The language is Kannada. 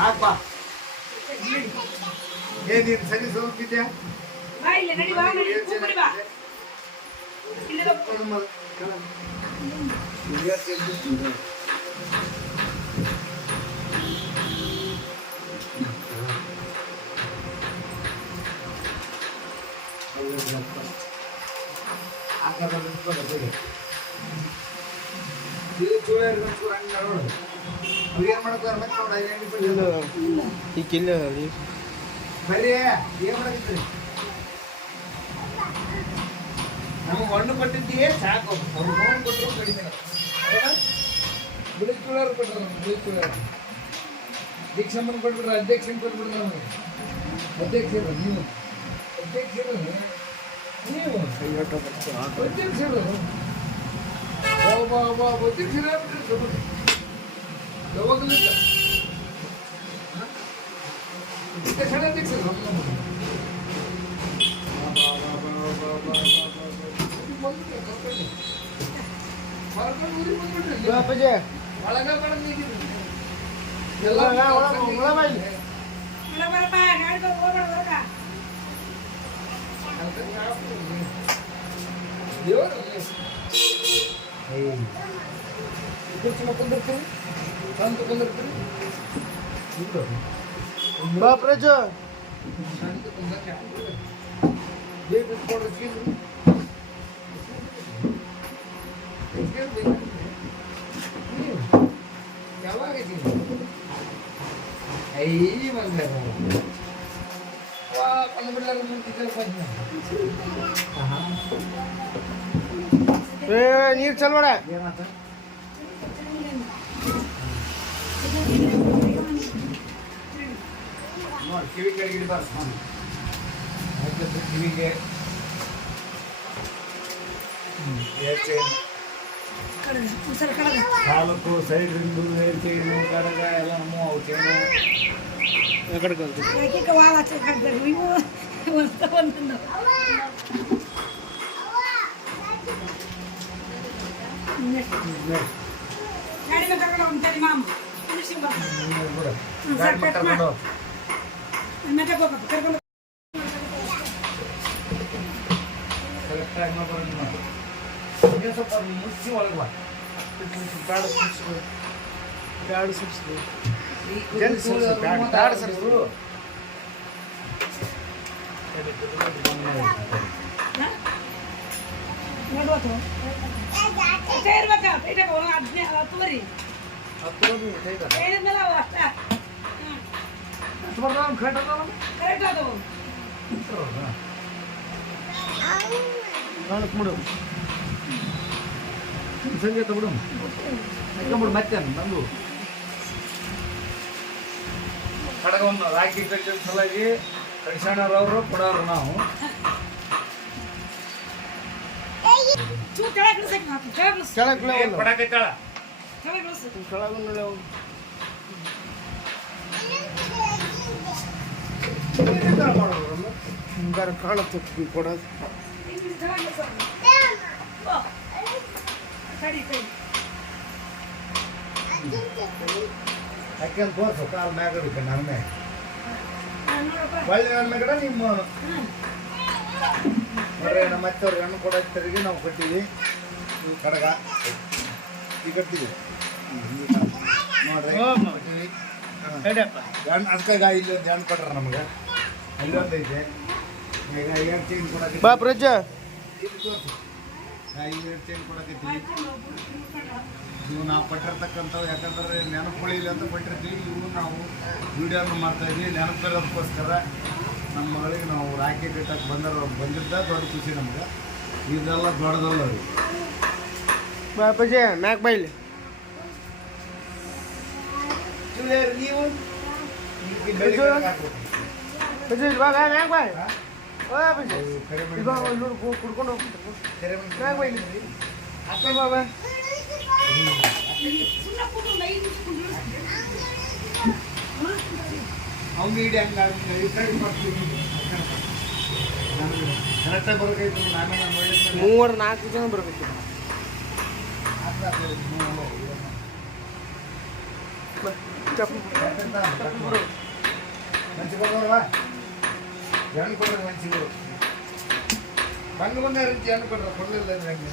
ಹಾಕ್ಬಾ ಏನೇನು ಸರಿ ಸೋಕಿದ್ಯಾ ಏನ್ ಮಾಡ್ತಾರ ಬರ್ರಿ ಏನ್ ಮಾಡಕತ್ರಿ ನಮಗೆ ಮಣ್ಣು ಕೊಟ್ಟಿದ್ದೀಯೇ ಸಾಕು ಅವ್ರು ನೋಡ್ ಕೊಟ್ಟರು ಕಡಿಮೆ ಬಿಳಿಚೂಳರು ಕೊಟ್ಟರು ಬಿಳಿಚೂಳರು ದೀಕ್ಷಮ್ಮನ ಕೊಟ್ಬಿಟ್ರೆ ಅಧ್ಯಕ್ಷನ್ ಕೊಟ್ಬಿಟ್ರೆ ನಮಗೆ ಅಧ್ಯಕ್ಷರು ನೀವು ಅಧ್ಯಕ್ಷರು ನೀವು ಅಧ್ಯಕ್ಷರು ಅಧ್ಯಕ್ಷರು ಯಾವಾಗಲಿಲ್ಲ ಅಧ್ಯಕ್ಷರು ಬಾಪ್ರಜ ನೀರು ಚಲ್ವಾಡ ಕಿವಿ ಕಡೆಗೆ ಇಡಬಾರ್ದು ಕಿವಿಗೆ ಕಾಲಕ್ಕೂ ಸೈಡ್ ರಿಂಗು ಹೇರ್ ಚೈನು ಕಡಗ ಎಲ್ಲ ನಮ್ಮ ಅವು ಚೈನು ಸ್ವಲ್ಪ ಮುಚ್ಚಿ ಒಳಗೆ ಬ್ಯಾಡ ಸುರಿಸ್ರು ಬ್ಯಾಡ ಸರ್ಸರು ಬಿಡು ಸಂಗೀತ ಬಿಡು ಹಾಕೊಂಬಿಡು ಮತ್ತೆ ನಂದು ಕಡಗವನ್ನು ರಾಖಿ ಕಟ್ಟಿದ ಸಲುವಾಗಿ ಕಡಿಸಣ್ಣರವರು ಕೊಡೋರು ನಾವು ಹಿಂಗಾರ ಕಾಣುತ್ತೆ ಕೊಡೋದು ಯಾಕೆಂತ ತೋರ್ಸು ಕಾಲು ಮ್ಯಾಗಡಿಕೆ ನನ್ನ ಮ್ಯಾಗ ಒಳ್ಳೆ ನನ್ನ ಮ್ಯಾಗಡ ನಿಮ್ಮ ನೋಡ್ರಿ ನಮ್ಮ ಅತ್ತವ್ರಿಗೆ ಹಣ್ಣು ಕೊಡೋರಿಗೆ ನಾವು ಕಟ್ಟಿವಿ ಈ ಕಡಗ ಈಗ ಕಟ್ತೀವಿ ನೋಡ್ರಿ ಅದಕ್ಕಾಗ ಇಲ್ಲಿ ಒಂದು ಹಣ್ಣು ಕೊಟ್ರ ನಮ್ಗೆ ಅಲ್ಲೊಂದು ಐತೆ ಈಗ ಏನು ಚೈನ್ ಕೊಡಕ್ಕೆ ಬಾ ಪ್ರಜ್ಜ ಇಲ್ಲಿ ಚೈನ್ ಕೊಡಕೈತಿ ಇವು ನಾವು ಕೊಟ್ಟಿರ್ತಕ್ಕಂಥವು ಯಾಕಂದ್ರೆ ನೆನಪುಳಿಲ್ಲ ಅಂತ ಕೊಟ್ಟಿರ್ತೀವಿ ಇವು ನಾವು ವಿಡಿಯೋನು ಮಾಡ್ತಾಯಿದ್ವಿ ನೆನಪಿರೋದಕ್ಕೋಸ್ಕರ ನಮ್ಮ ಮಗಳಿಗೆ ನಾವು ರಾಖಿ ಕಟ್ಟಕ್ಕೆ ಬಂದಿದ್ದ ದೊಡ್ಡ ಖುಷಿ ನಮ್ಗೆ ಇದೆಲ್ಲ ದೊಡ್ಡದಲ್ಲ ರೀ ಬಾಪಜೆ ಮ್ಯಾಕ್ ಬೈಲಿ ನೀವು ಇವಾಗ ಮ್ಯಾಕ್ ಬಾಯ್ ಕುಡ್ಕೊಂಡು ಹೋಗ್ತಾರೆ ಮ್ಯಾಕ್ ಬೈಲಿ ಅಕ್ಕ ಬಾಬಾ ಅವ್ನಿಗೆ ಇಡಿ ಹಂಗೆ ಮಾಡ್ತೀವಿ ಕರೆಕ್ಟಾಗಿ ಬರ್ಬೇಕೈತಿ ನಾನೇ ಮೂವರು 4 ಜನ ಬರ್ಬೇಕು ಮಂಚಿ ಕೊಡೋಲ್ವಾ ಹೆಣ್ಣು ಕೊಡ್ರಿ ಮಂಚಿಗಳು ಹಂಗೆ ಬಂದ ಹೆಣ್ಣು ಕೊಡ್ರ ಕೊಡಲಿಲ್ಲ ಹೆಂಗೆ